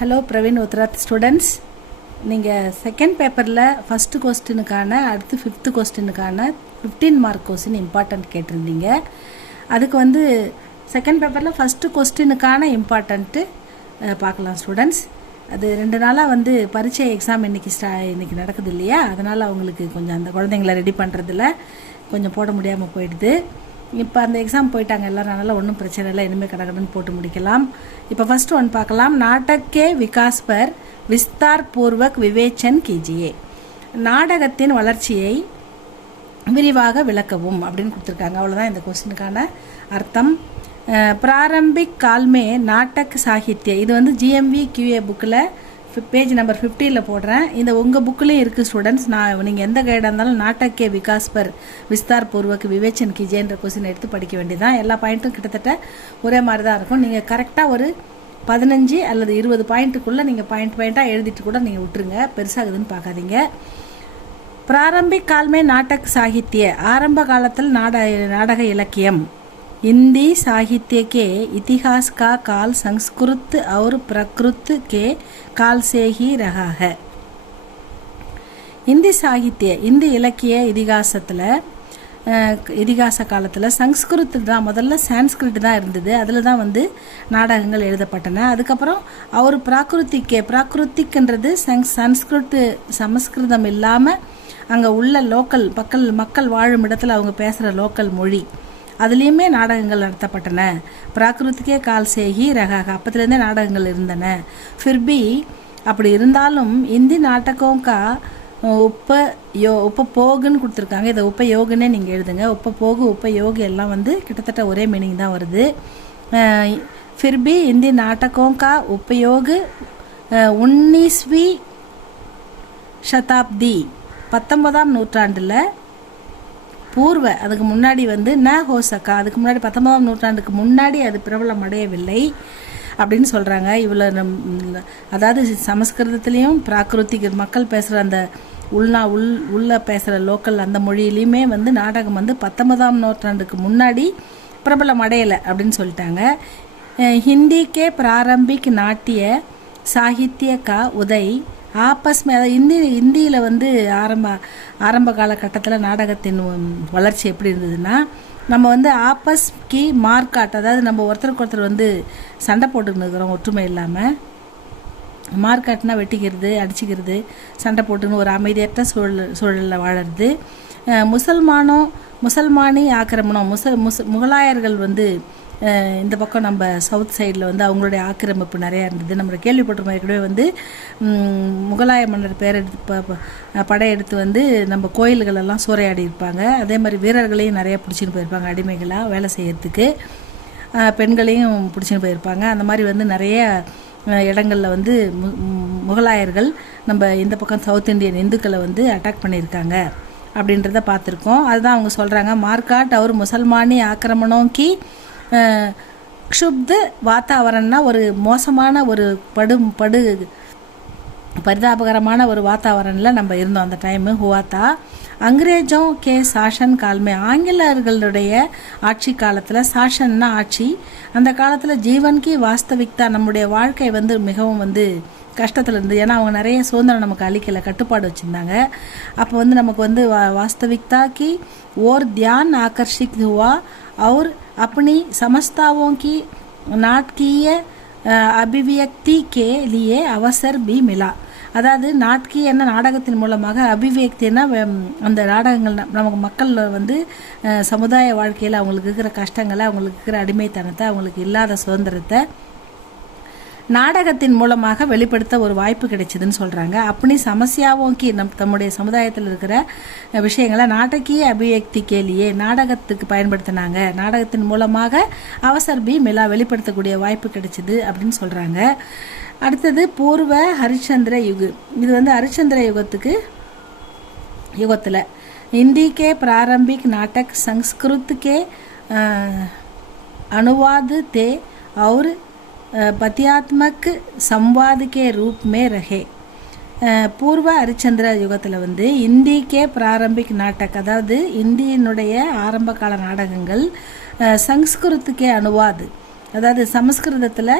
Hello Praveen Uttarardh students, நீங்கள் second பேப்பரில் first கொஸ்டினுக்கான அடுத்து 5th கொஸ்டினுக்கான 15 மார்க் கொஸ்டின் இம்பார்ட்டன்ட் கேட்டிருந்தீங்க. அதுக்கு செகண்ட் பேப்பரில் ஃபஸ்ட்டு கொஸ்டினுக்கான இம்பார்ட்டன்ட்டு பார்க்கலாம் ஸ்டூடெண்ட்ஸ். அது 2 நாளாக பரீட்சை எக்ஸாம் இன்றைக்கி நடக்குது இல்லையா, அதனால் அவங்களுக்கு கொஞ்சம் அந்த குழந்தைங்கள ரெடி பண்ணுறதுல கொஞ்சம் போட முடியாமல் போயிடுது. இப்போ அந்த எக்ஸாம் போயிட்டாங்க எல்லோரும், அதனால் ஒன்றும் பிரச்சனை இல்லை, இனிமேல் கடகடன்னு போட்டு முடிக்கலாம். இப்போ ஃபஸ்ட்டு ஒன்று பார்க்கலாம். நாடகே விகாஸ் பர் விஸ்தார் பூர்வக் விவேச்சன் கீஜியே. நாடகத்தின் வளர்ச்சியை விரிவாக விளக்கவும் அப்படின்னு கொடுத்துருக்காங்க. அவ்வளோதான் இந்த கொஸ்டினுக்கான அர்த்தம். பிராரம்பிக் கால்மே நாட்டக் சாகித்ய, இது ஜிஎம்வி கியூஏ புக்கில் பேஜ் நம்பர் 50 போடுறேன். இந்த உங்கள் புக்கிலையும் இருக்குது ஸ்டூடெண்ட்ஸ். நீங்கள் எந்த கைடாக இருந்தாலும் நாட்டக்கே விகாஸ் பர் விஸ்தார் பூர்வக் விவேச்சன் கீஜேன்ற கொஸ்டின் எடுத்து படிக்க வேண்டியதான். எல்லா பாயிண்ட்டும் கிட்டத்தட்ட ஒரே மாதிரி தான் இருக்கும். நீங்கள் கரெக்டாக ஒரு 15 அல்லது 20 பாயிண்ட்டுக்குள்ளே நீங்கள் பாயிண்ட்டாக எழுதிட்டு கூட நீங்கள் விட்டுருங்க, பெருசாகுதுன்னு பார்க்காதீங்க. பிராரம்பிக் கால்மே நாட்டக் சாகித்ய, ஆரம்ப காலத்தில் நாடக இலக்கியம். हिंदी साहित्य के इतिहास का काल संस्कृत और प्रकृत के काल से ही रहा है. हिंदी साहित्य, இந்தி இலக்கிய இதிகாச காலத்தில் சம்ஸ்கிருத் தான், முதல்ல சான்ஸ்கிரிட் தான் இருந்தது. அதில் தான் நாடகங்கள் எழுதப்பட்டன. அதுக்கப்புறம் அவர் பிராகிருத்திக்ன்றது சமஸ்கிருதம் இல்லாமல் அங்கே உள்ள லோக்கல் மக்கள் வாழும் இடத்துல அவங்க பேசுகிற லோக்கல் மொழி, அதுலேயுமே நாடகங்கள் நடத்தப்பட்டன. பிராகிருத்திகே கால் சேகி ரகாக, அப்பத்துலேருந்தே நாடகங்கள் இருந்தன. ஃபிர்பி அப்படி இருந்தாலும் இந்தி நாட்டகோங்கா உப்ப கொடுத்துருக்காங்க. இதை உப்பயோகுன்னே நீங்கள் எழுதுங்க. உப்பயோகு எல்லாம் கிட்டத்தட்ட ஒரே மீனிங் தான் வருது. ஃபிர்பி இந்தி நாட்டகோங்கா உப்பயோகு 19वीं சதாப்தி, 19ஆம் நூற்றாண்டில் பூர்வ, அதுக்கு முன்னாடி ந ஹோசக்கா, அதுக்கு முன்னாடி 19ஆம் நூற்றாண்டுக்கு முன்னாடி அது பிரபலம் அடையவில்லை அப்படின்னு சொல்கிறாங்க. இவ்வளோ அதாவது சமஸ்கிருதத்துலேயும் பிராகிருத்திக் மக்கள் பேசுகிற அந்த உள்ள பேசுகிற லோக்கல் அந்த மொழியிலையுமே நாடகம் 19ஆம் நூற்றாண்டுக்கு முன்னாடி பிரபலம் அடையலை அப்படின்னு சொல்லிட்டாங்க. ஹிந்திக்கே பிராரம்பிக் நாட்டிய சாகித்ய கா உதய் ஆப்பஸ்மே, அதாவது இந்தியில் ஆரம்ப காலகட்டத்தில் நாடகத்தின் வளர்ச்சி எப்படி இருந்ததுன்னா, நம்ம ஆப்பஸ் கி மார்க்காட், அதாவது நம்ம ஒருத்தருக்கு ஒருத்தர் சண்டை போட்டுக்கின்னு இருக்கிறோம் ஒற்றுமை இல்லாமல். மார்க்காட்னா வெட்டிக்கிறது, அடிச்சுக்கிறது, சண்டை போட்டுன்னு ஒரு அமைதியற்ற சூழலில் வாழறது. முசல்மானி ஆக்கிரமணம், முகலாயர்கள் இந்த பக்கம் நம்ம சவுத் சைடில் அவங்களுடைய ஆக்கிரமிப்பு நிறையா இருந்தது. நம்ம கேள்விப்பட்டிருக்கோம் ஏற்கனவே முகலாய மன்னர் படையெடுத்து நம்ம கோயில்களெல்லாம் சூறையாடி இருப்பாங்க. அதே மாதிரி வீரர்களையும் நிறையா பிடிச்சின்னு போயிருப்பாங்க, அடிமைகளாக வேலை செய்யறதுக்கு. பெண்களையும் பிடிச்சின்னு போயிருப்பாங்க. அந்த மாதிரி நிறைய இடங்களில் முகலாயர்கள் நம்ம இந்த பக்கம் சவுத் இந்தியன் இந்துக்களை அட்டாக் பண்ணியிருக்காங்க அப்படின்றத பார்த்துருக்கோம். அதுதான் அவங்க சொல்கிறாங்க. மார்க்காட் அவர் முசல்மானி ஆக்கிரமணோக்கி க்ஷுப்த வாத்தாவரன்னா ஒரு மோசமான ஒரு பரிதாபகரமான ஒரு வாத்தாவரனில் நம்ம இருந்தோம் அந்த டைமு. ஹுவாத்தா அங்கிரேஜோ கே சாஷன் கால்மே, ஆங்கிலேயர்களுடைய ஆட்சி காலத்தில், சாஷன்னா ஆட்சி, அந்த காலத்தில் ஜீவன்கி வாஸ்தவிக்தா, நம்முடைய வாழ்க்கை மிகவும் கஷ்டத்தில் இருந்து, ஏன்னா அவங்க நிறைய சுதந்திரம் நமக்கு அளிக்கலை, கட்டுப்பாடு வச்சுருந்தாங்க. அப்போ நமக்கு வாஸ்தவிக்தா கி ஓர் தியான் ஆகர்ஷித் ஹுவா और अपनी समस्ताओं की नाटकीय अभिव्यक्ति के लिए अवसर भी मिला. அதாவது நாட்கீயன்னா நாடகத்தின் மூலமாக, அபிவியக்தின்னா அந்த நாடகங்கள் நமக்கு மக்கள் சமுதாய வாழ்க்கையில் அவங்களுக்கு இருக்கிற கஷ்டங்களை, அவங்களுக்கு இருக்கிற அடிமைத்தனத்தை, அவங்களுக்கு இல்லாத சுதந்திரத்தை நாடகத்தின் மூலமாக வெளிப்படுத்த ஒரு வாய்ப்பு கிடைச்சதுன்னு சொல்கிறாங்க. அப்படி சமஸ்யாவோக்கி தம்முடைய சமுதாயத்தில் இருக்கிற விஷயங்களை நாடகீய அபிவியக்தி கேலியே நாடகத்துக்கு பயன்படுத்தினாங்க. நாடகத்தின் மூலமாக அவசர் பி மிலா, வெளிப்படுத்தக்கூடிய வாய்ப்பு கிடைச்சிது அப்படின்னு சொல்கிறாங்க. அடுத்தது பூர்வ ஹரிச்சந்திர யுகு, இது ஹரிச்சந்திர யுகத்தில் இந்திக்கே பிராரம்பிக் நாட்டக் சம்ஸ்கிருத்துக்கே அனுவாது தே और पद्यात्मक संवाद के रूप में रहे. பூர்வ ஹரிச்சந்திர யுகத்தில் இந்திக்கே பிராரம்பிக் நாட்டக், அதாவது இந்தியினுடைய ஆரம்ப கால நாடகங்கள் சம்ஸ்கிருத்துக்கே அனுவாது, அதாவது சமஸ்கிருதத்தில்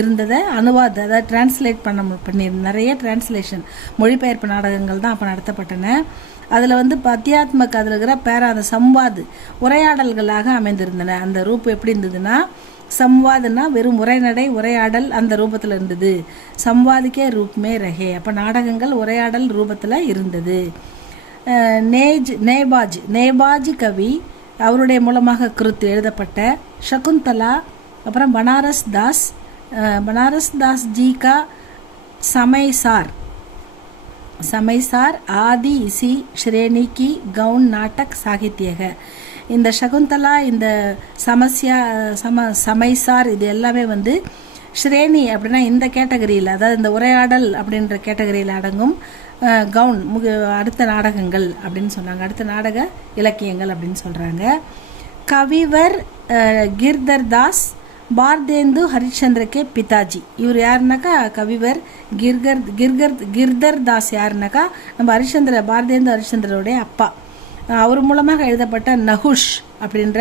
இருந்ததை அதாவது டிரான்ஸ்லேட் பண்ணி நிறைய டிரான்ஸ்லேஷன் மொழிபெயர்ப்பு நாடகங்கள் தான் அப்போ நடத்தப்பட்டன. அதில் வந்து அத்தியாத்மக் அதில் இருக்கிற அந்த சம்வாது உரையாடல்களாக அமைந்திருந்தன. அந்த ரூப் எப்படி இருந்ததுன்னா, சம்வாதுன்னா வெறும் உரைநடை உரையாடல் அந்த ரூபத்தில் இருந்தது. சம்வாதுக்கே ரூப்மே ரஹே, அப்போ நாடகங்கள் உரையாடல் ரூபத்தில் இருந்தது. நேபாஜ் கவி அவருடைய மூலமாக கிருத்து எழுதப்பட்ட சகுந்தலா, அப்புறம் பனாரஸ் தாஸ் ஜி கா சமைசார் ஆதி இசி ஸ்ரேணி கி கவுன் நாட்டக் சாகித்யக. இந்த சகுந்தலா, இந்த சமைசார் இது எல்லாமே வந்து ஸ்ரேணி அப்படின்னா இந்த கேட்டகரியில், அதாவது இந்த உரையாடல் அப்படின்ற கேட்டகரியில் அடங்கும். கவுன் அடுத்த நாடகங்கள் அப்படின்னு சொன்னாங்க, அடுத்த நாடக இலக்கியங்கள் அப்படின்னு சொல்கிறாங்க. கவிவர் கிர்தர் தாஸ் பார்தேந்து ஹரிச்சந்திரக்கே பிதாஜி. இவர் யாருனாக்கா கவிவர் கிர்தர் தாஸ் யாருனாக்கா நம்ம பார்தேந்து ஹரிச்சந்திரோடைய அப்பா. அவர் மூலமாக எழுதப்பட்ட நகுஷ் அப்படின்ற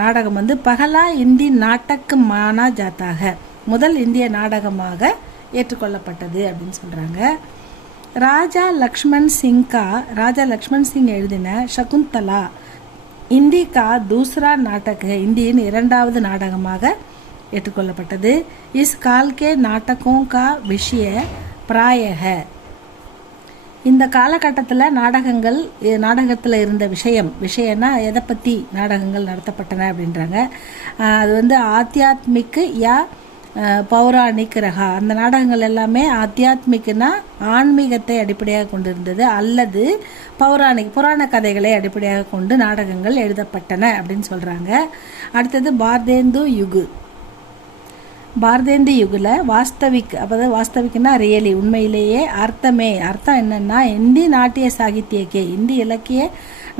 நாடகம் வந்து பகலா இந்தி நாட்டக்கு மானா ஜாத்தாக, முதல் இந்திய நாடகமாக ஏற்றுக்கொள்ளப்பட்டது அப்படின்னு சொல்கிறாங்க. ராஜா லக்ஷ்மண் சிங் எழுதின சகுந்தலா இந்தி கா தூசரா நாடக, இந்தியின் இரண்டாவது நாடகமாக ஏற்றுக்கொள்ளப்பட்டது. இஸ் கால்கே நாடகோं का விஷய பிராயக, இந்த காலகட்டத்தில் நாடகத்தில் இருந்த விஷயம்னா எதை பற்றி நாடகங்கள் நடத்தப்பட்டன அப்படின்றாங்க. அது வந்து ஆத்தியாத்மிக் யா பௌராணிக் ரகா, அந்த நாடகங்கள் எல்லாமே ஆத்தியாத்மிக்னா ஆன்மீகத்தை அடிப்படையாக கொண்டிருந்தது, அல்லது புராண கதைகளை அடிப்படையாக கொண்டு நாடகங்கள் எழுதப்பட்டன அப்படின்னு சொல்கிறாங்க. அடுத்தது பார்தேந்து யுகில் வாஸ்தவிக்னா ரியலி, உண்மையிலேயே அர்த்தம் என்னன்னா, இந்தி நாட்டிய சாகித்யக்கே, இந்தி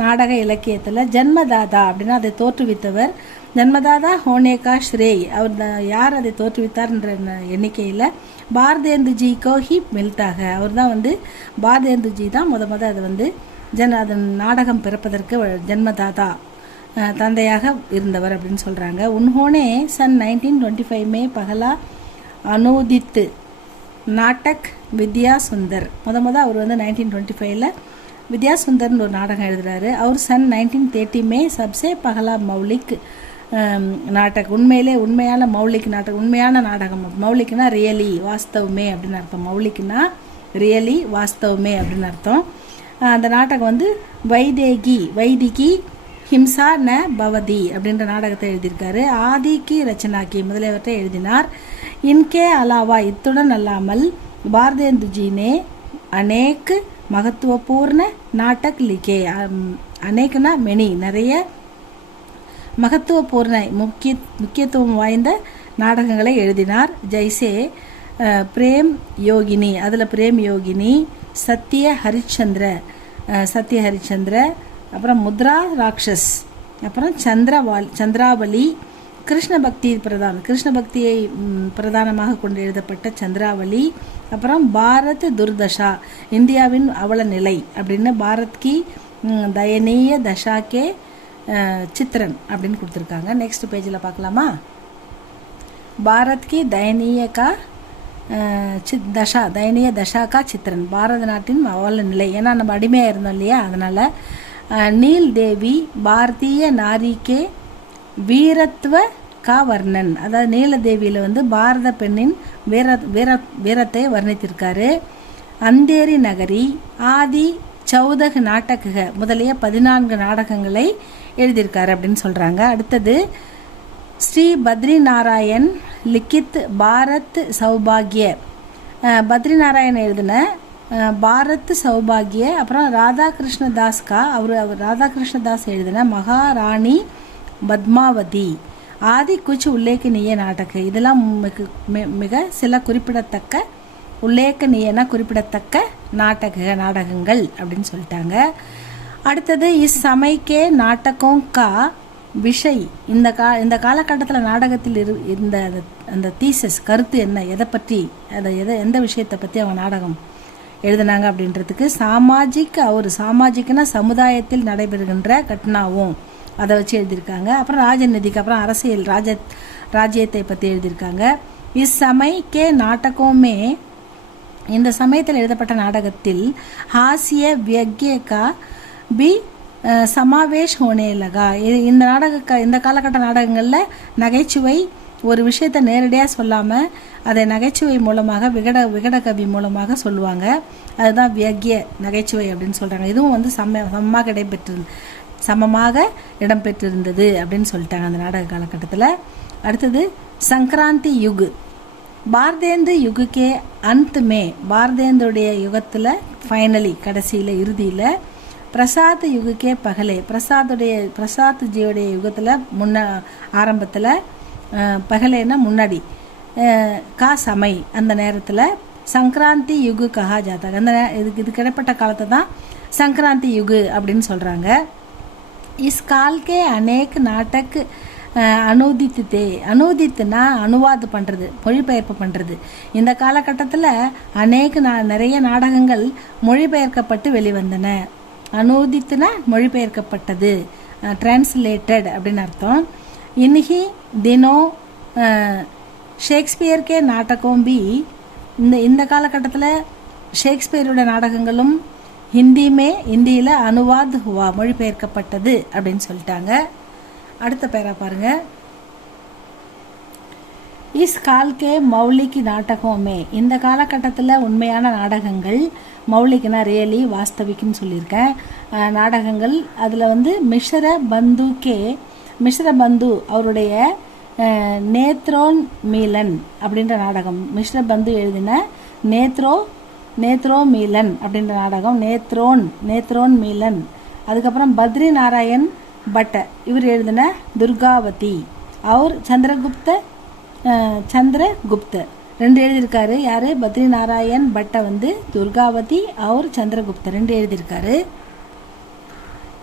நாடக இலக்கியத்தில் ஜன்மதாதா அப்படின்னா அதை தோற்றுவித்தவர், ஜன்மதாதா ஹோனேகா ஸ்ரேய், அவர் யார் அதை தோற்றுவித்தார்ன்ற எண்ணிக்கையில் பார்தேந்து ஜி கோ ஹி மில்தாக, அவர் தான் வந்து பார்தேந்து ஜி தான் அதை வந்து அதன் நாடகம் பிறப்பதற்கு ஜன்மதாதா தந்தையாக இருந்தவர் அப்படின்னு சொல்கிறாங்க. உன்ஹோனே சன் 1925 में பகலா அனுதித்து நாட்டக் வித்யா சுந்தர், அவர் வந்து 1925 வித்யா சுந்தர்னு ஒரு நாடகம் எழுதுகிறாரு. அவர் சன் 1930 में சப்சே பகலா மௌலிக் நாடக், உண்மையான மௌலிக் நாடகம், உண்மையான நாடகம். மௌலிக்னா ரியலி வாஸ்தவமே அப்படின்னு அர்த்தம், மௌலிக்னா ரியலி வாஸ்தவமே அப்படின்னு அர்த்தம். அந்த நாடகம் வந்து வைதிகி ஹிம்சா ந பவதி அப்படின்ற நாடகத்தை எழுதியிருக்காரு. ஆதிக்கு ரச்சனாக்கி முதலியவற்றை எழுதினார். இன்கே அலாவா, இத்துடன் அல்லாமல் பார்தேந்துஜினே அநேக் மகத்துவபூர்ண நாட்டக் லிகே, அநேக்னா மெனி, நிறைய மகத்துவபூர்ண முக்கியத்துவம் வாய்ந்த நாடகங்களை எழுதினார். ஜெய்சே பிரேம் யோகினி, அதில் பிரேம் யோகினி, சத்ய ஹரிச்சந்திர, அப்புறம் முத்ரா ராட்சஸ், அப்புறம் சந்திராவளி, கிருஷ்ண பக்தியை பிரதானமாக கொண்டு எழுதப்பட்ட சந்திராவளி, அப்புறம் பாரத் துர்தஷா, இந்தியாவின் அவல நிலை அப்படின்னு பாரத் கி தயனீய தஷாக்கே சித்திரன் அப்படின்னு கொடுத்துருக்காங்க. நெக்ஸ்ட் பேஜில் பார்க்கலாமா? பாரத் கி தயனீய தஷா கா சித்திரன், பாரத நாட்டின் அவல நிலை, ஏன்னா நம்ம அடிமையாக இருந்தோம் இல்லையா, அதனால் நீல் தேவி பாரதிய நாரிக்கே வீரத்துவ கா வர்ணன், அதாவது நீலதேவியில் வந்து பாரத பெண்ணின் வீரத்தை வர்ணித்திருக்காரு. அந்தேரி நகரி ஆதி 14 நாடக முதலிய 14 நாடகங்களை எழுதியிருக்காரு அப்படின்னு சொல்கிறாங்க. அடுத்தது ஸ்ரீ பத்ரி நாராயண் லிக்கித் பாரத் சௌபாகிய, பத்ரி நாராயண் எழுதின பாரத் சௌபாகிய, அப்புறம் அவர் ராதாகிருஷ்ணதாஸ் எழுதின மகாராணி பத்மாவதி, ஆதி குச் உல்லேಖನೀಯ நாடக, இதெல்லாம் மிக சில குறிப்பிடத்தக்க நாடகங்கள் அப்படின்னு சொல்லிட்டாங்க. அடுத்தது சமைக்கே நாடகம் கா விஷய், இந்த காலகட்டத்தில் நாடகத்தில் இருந்த அந்த தீசஸ் கருத்து என்ன, எதை பற்றி, எந்த விஷயத்தை பற்றி அவங்க நாடகம் எழுதினாங்க அப்படின்றதுக்கு சாமாஜிக்னா சமுதாயத்தில் நடைபெறுகின்ற கட்னாவும் அதை வச்சு எழுதியிருக்காங்க. அப்புறம் ராஜநீதிக்கு அப்புறம் அரசியல் ராஜ்யத்தை பற்றி எழுதியிருக்காங்க. इस समय के नाटकों में இந்த சமயத்தில் எழுதப்பட்ட நாடகத்தில் ஹாஸ்ய வியக்ய கா பி சமாவேஷ் ஹோனே லகா. இந்த காலகட்ட நாடகங்களில் நகைச்சுவை ஒரு விஷயத்தை நேரடியாக சொல்லாமல் அதை நகைச்சுவை மூலமாக விகட கவி மூலமாக சொல்லுவாங்க. அதுதான் வியக்ய நகைச்சுவை அப்படின்னு சொல்கிறாங்க. இதுவும் வந்து சமமாக இடம்பெற்றிருந்தது அப்படின்னு சொல்லிட்டாங்க அந்த நாடக காலகட்டத்தில். அடுத்தது சங்கராந்தி யுக். பாரதேந்து யுகுக்கே அந்த்மே, பாரதேந்துடைய யுகத்தில் ஃபைனலி கடைசியில் இறுதியில், பிரசாத் யுகுக்கே பகலே, பிரசாத் ஜியோடைய யுகத்தில் ஆரம்பத்தில், பகலேன்னா முன்னாடி, கா சமை அந்த நேரத்தில் சங்கராந்தி யுகு கஹா ஜாதா. அந்த இது கிடைப்பட்ட காலத்தை தான் சங்கராந்தி யுகு அப்படின்னு சொல்கிறாங்க. இஸ் கால்கே அநேக் நாட்டக் அனுதித்துனா அனுவாது பண்ணுறது, மொழிபெயர்ப்பு பண்ணுறது. இந்த காலகட்டத்தில் நிறைய நாடகங்கள் மொழிபெயர்க்கப்பட்டு வெளிவந்தன. அனுதித்துனா மொழிபெயர்க்கப்பட்டது, டிரான்ஸ்லேட்டட் அப்படின்னு அர்த்தம். இன்னி தினோ ஷேக்ஸ்பியர்கே நாடகம் பி, இந்த காலகட்டத்தில் ஷேக்ஸ்பியரோட நாடகங்களும் ஹிந்தியில் அனுவாத் ஹுவா, மொழிபெயர்க்கப்பட்டது அப்படின்னு சொல்லிட்டாங்க. அடுத்த பேரா பாருங்க. இஸ் கால்கே மௌலிகி நாடகமே, இந்த காலகட்டத்தில் உண்மையான நாடகங்கள், மௌலிக்னா ரியலி, வாஸ்தவிக்குன்னு சொல்லியிருக்கேன், நாடகங்கள். அதில் வந்து மிஸ்ர பந்து அவருடைய நேத்ரோன் மீலன் அப்படின்ற நாடகம், மிஸ்ர பந்து எழுதின நேத்ரோ மீலன் அப்படின்ற நாடகம், நேத்ரோன் மீலன். அதுக்கப்புறம் பத்ரி நாராயண் பட் இவர் எழுதின துர்காவதி, அவர் சந்திரகுப்த 2 எழுதியிருக்காரு. யார்? பத்ரி நாராயண் பட்டை வந்து துர்காவதி, அவர் சந்திரகுப்த 2 எழுதியிருக்காரு.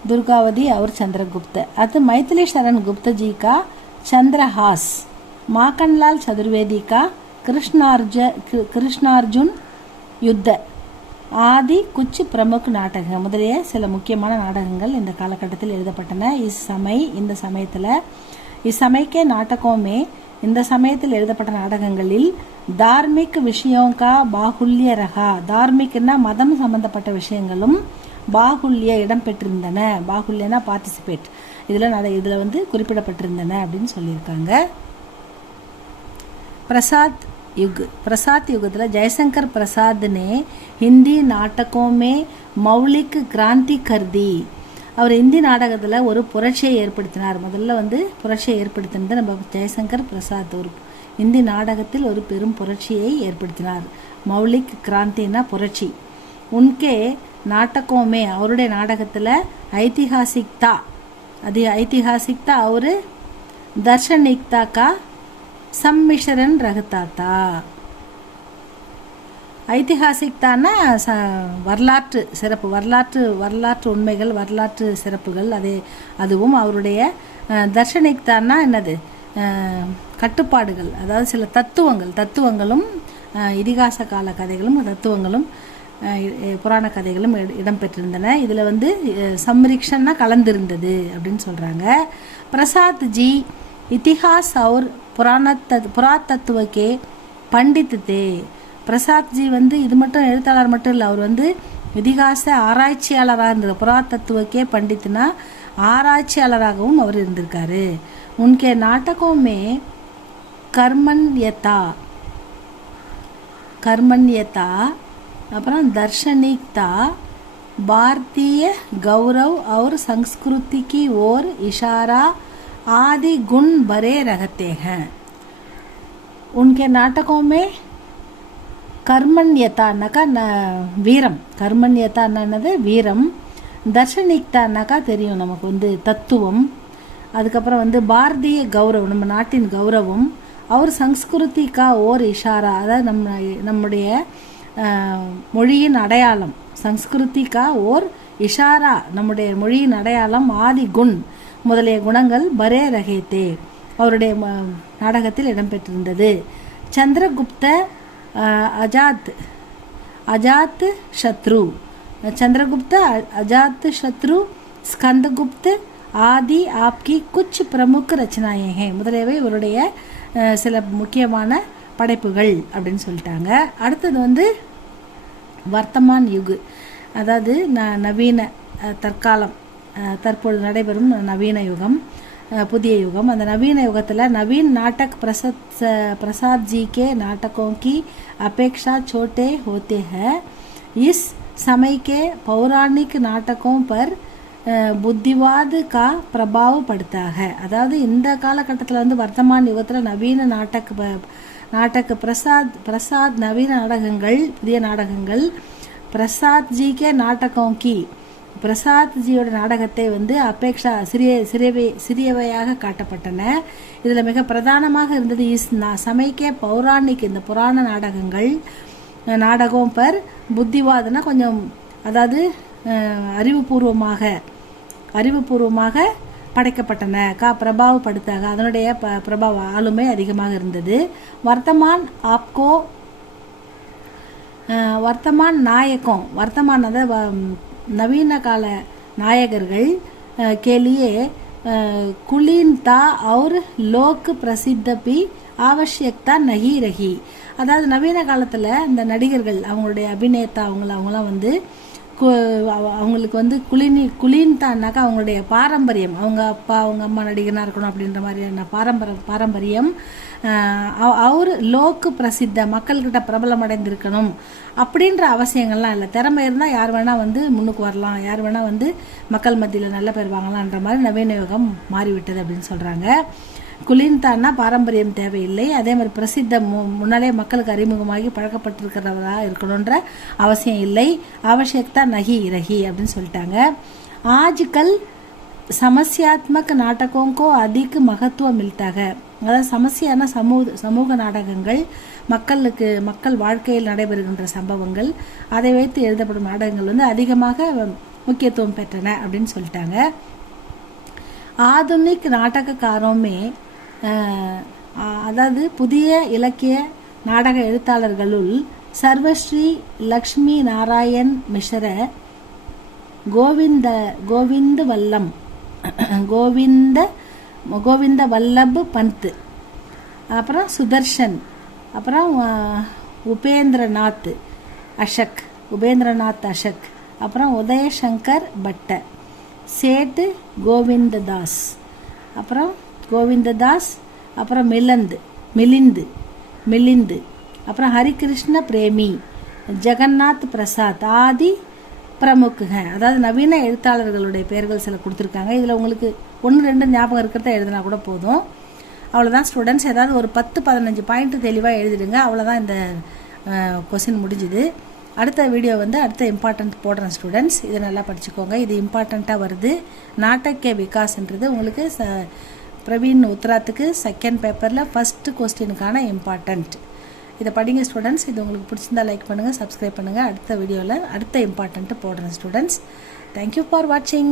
दुर्गावती और चंद्रगुप्त. अत मैथिली शरण गुप्त जी का चंद्रहास, माखनलाल चतुर्वेदी का कृष्णार्जुन युद्ध ஆதி குச்சி பிரமுக் நாடகம் முதலிய சில முக்கியமான நாடகங்கள் இந்த காலகட்டத்தில் எழுதப்பட்டன. இந்த சமயத்தில் இச்சமயக்கே நாடகமே, இந்த சமயத்தில் எழுதப்பட்ட நாடகங்களில் தார்மிக் விஷயோங்கா பாகுல்ய ரகா, தார்மிக்னா மதம் சம்பந்தப்பட்ட விஷயங்களும் பாகுல்ய இடம்பெற்றிருந்தன. பாகுல்யனா பார்ட்டிசிபேட், இதில் வந்து குறிப்பிடப்பட்டிருந்தன அப்படின்னு சொல்லியிருக்காங்க. प्रसाद युगத்தில் जयशंकर प्रसाद ने हिंदी नाटकों में मौलिक क्रांति कर दी. அவர் இந்தி நாடகத்தில் ஒரு புரட்சியை ஏற்படுத்தினார். முதல்ல வந்து புரட்சியை ஏற்படுத்தினது நம்ம ஜெயசங்கர் பிரசாத். ஒரு இந்தி நாடகத்தில் ஒரு பெரும் புரட்சியை ஏற்படுத்தினார். மௌலிக் கிராந்தினா புரட்சி. உன்கே நாடகோமே, அவருடைய நாடகத்தில் ஐதிஹாசிக்தா, அது ஐதிஹாசிக்தா அவர் தர்ஷனிக்தா கா சம்மிஷரன் ரகத்தாத்தா. ஐதிஹாசிக்தானா வரலாற்று சிறப்பு, வரலாற்று உண்மைகள், வரலாற்று சிறப்புகள். அதுவும் அவருடைய தர்ஷனிக்தானா என்னது, கட்டுப்பாடுகள், அதாவது சில தத்துவங்களும் இதிகாச கால கதைகளும் தத்துவங்களும் புராண கதைகளும் இடம்பெற்றிருந்தன. இதில் வந்து சம்ரிக்ஷன்னா கலந்திருந்தது அப்படின்னு சொல்கிறாங்க. பிரசாத் ஜி இतिहास और புராதத்துவ கே பண்டித் தே. பிரசாத் ஜி வந்து இது மட்டும் எழுத்தாளர் மட்டும் இல்லை, அவர் வந்து இதிகாச ஆராய்ச்சியாளராக இருந்தார். புராதத்துவக்கே பண்டித்னா ஆராய்ச்சியாளராகவும் அவர் இருந்திருக்காரு. உன்கே நாடகமே கர்மண்யதா, அப்புறம் தர்ஷனிக்தா, भारतीय गौरव और संस्कृति की ओर इशारा आदि गुण भरे रहते हैं. उनके नाटकों में கர்மண்யத்தானாக்கா வீரம், கர்மண்யத்தானது வீரம், தர்ஷனிக்தானாக்கா தெரியும் நமக்கு வந்து தத்துவம், அதுக்கப்புறம் வந்து பாரதிய கௌரவம், நம்ம நாட்டின் கௌரவம், அவர் சம்ஸ்கிருதிக்கா ஓர் இஷாரா, அதாவது நம்முடைய மொழியின் அடையாளம், சம்ஸ்கிருதிக்கா ஓர் இஷாரா நம்முடைய மொழியின் அடையாளம், ஆதி குண் முதலிய குணங்கள் பரே ரகேத்தே அவருடைய நாடகத்தில் இடம்பெற்றிருந்தது. சந்திரகுப்த अजात शत्रु, चंद्रगुप्त अजात शत्रु, स्कंदगुप्त आदि आपकी कुछ प्रमुख रचनाएं हैं. முதலியவை இவருடைய சில முக்கியமான படைப்புகள் அப்படின்னு சொல்லிட்டாங்க. அடுத்தது வந்து வர்த்தமான் யுகு, அதாவது நவீன தற்காலம், தற்பொழுது நடைபெறும் நவீன யுகம், புதிய யுகம். அந்த நவீன யுகத்தில் नवीन नाटक प्रसाद जी के नाटकों की अपेक्षा छोटे होते हैं. इस समय के पौराणिक नाटकों पर புத்திவாத கா பிரபாவ படுத்தாக. அதாவது இந்த காலகட்டத்தில் வந்து வர்த்தமான் யுகத்தில் நவீன நாடக பிரசாத் நவீன நாடகங்கள், புதிய நாடகங்கள், பிரசாத் ஜி கே நாடகம் கி, பிரசாத் ஜியோட நாடகத்தை வந்து அபேக்ஷா சிறியவையாக காட்டப்பட்டன. இதில் மிக பிரதானமாக இருந்தது சமைக்கே பௌராணிக், இந்த புராண நாடகம் பர் புத்திவாதனா கொஞ்சம், அதாவது அறிவுபூர்வமாக படைக்கப்பட்டன. பிரபாவப்படுத்தாக, அதனுடைய பிரபாவ ஆளுமை அதிகமாக இருந்தது. வர்த்தமான் நாயகம், வர்த்தமான் அதாவது நவீன கால நாயகர்கள் கேலியே குலீன்தா और लोक प्रसिद्ध भी आवश्यकता नहीं रही. அதாவது நவீன காலத்தில் இந்த நடிகர்கள், அவங்களுடைய அபிநேதா, அவங்களாம் வந்து அவங்களுக்கு வந்து குலீன்தான்னாக்கா அவங்களுடைய பாரம்பரியம், அவங்க அப்பா அவங்க அம்மா நடிகனாக இருக்கணும் அப்படின்ற மாதிரியான பாரம்பரியம், அவர் லோக்கு பிரசித்த, மக்கள்கிட்ட பிரபலம் அடைந்திருக்கணும் அப்படின்ற அவசியங்கள்லாம் இல்லை. திறமை இருந்தால் யார் வேணால் வந்து முன்னுக்கு வரலாம், யார் வேணால் வந்து மக்கள் மத்தியில் நல்ல பேர் வாங்கலான்ற மாதிரி நவீன யுகம் மாறிவிட்டது அப்படின்னு சொல்கிறாங்க. குலீன்தான்னா பாரம்பரியம் தேவையில்லை, அதே மாதிரி பிரசித்த முன்னாலே மக்களுக்கு அறிமுகமாகி பழக்கப்பட்டிருக்கிறவராக இருக்கணுன்ற அவசியம் இல்லை. அவசியக்தா நகி ரஹி அப்படின்னு சொல்லிட்டாங்க. ஆஜ்கல் சமஸ்யாத்மக நாடகோங்கோ அதிக மகத்துவம் மில்தாக. அதாவது சமஸ்யான சமூக நாடகங்கள், மக்கள் வாழ்க்கையில் நடைபெறுகின்ற சம்பவங்கள், அதை வைத்து எழுதப்படும் நாடகங்கள் வந்து அதிகமாக முக்கியத்துவம் பெற்றன அப்படின்னு சொல்லிட்டாங்க. ஆதுனிக் நாடகக்காரோமே, அதாவது புதிய இலக்கிய நாடக எழுத்தாளர்களுள் சர்வஸ்ரீ லக்ஷ்மி நாராயண் மிஸ்ர, கோவிந்த வல்லப் பந்த், அப்புறம் சுதர்ஷன், அப்புறம் உபேந்திரநாத் அசக், அப்புறம் உதயசங்கர் பட்ட, சேட்டு கோவிந்ததாஸ், அப்புறம் மிலிந்து, அப்புறம் ஹரிகிருஷ்ண பிரேமி, ஜெகநாத் பிரசாத் ஆதி பிரமுக. அதாவது நவீன எழுத்தாளர்களுடைய பெயர்கள் சில கொடுத்துருக்காங்க. இதில் உங்களுக்கு 1-2 ஞாபகம் இருக்கிறத எழுதினா கூட போதும். அவ்வளோதான் ஸ்டூடெண்ட்ஸ். ஏதாவது ஒரு 10-15 பாயிண்ட் தெளிவாக எழுதிடுங்க. அவ்வளோதான் இந்த கொஸ்டின் முடிஞ்சுது. அடுத்த வீடியோ வந்து அடுத்த இம்பார்ட்டன்ட் போடுறேன் ஸ்டூடெண்ட்ஸ். இதை நல்லா படிச்சுக்கோங்க. இது இம்பார்ட்டண்ட்டாக வருது. நாட்டக்கே விகாஸ்ன்றது உங்களுக்கு பிரவீன் உத்ராத்துக்கு செகண்ட் பேப்பரில் ஃபஸ்ட்டு கொஸ்டினுக்கான இம்பார்ட்டண்ட். இதை படிங்க ஸ்டூடெண்ட்ஸ். இது உங்களுக்கு பிடிச்சிருந்தா லைக் பண்ணுங்கள், சப்ஸ்கிரைப் பண்ணுங்கள். அடுத்த வீடியோவில் அடுத்த இம்பார்ட்டண்ட்டு போடுறேன் ஸ்டூடெண்ட்ஸ். தேங்க்யூ ஃபார் வாட்சிங்.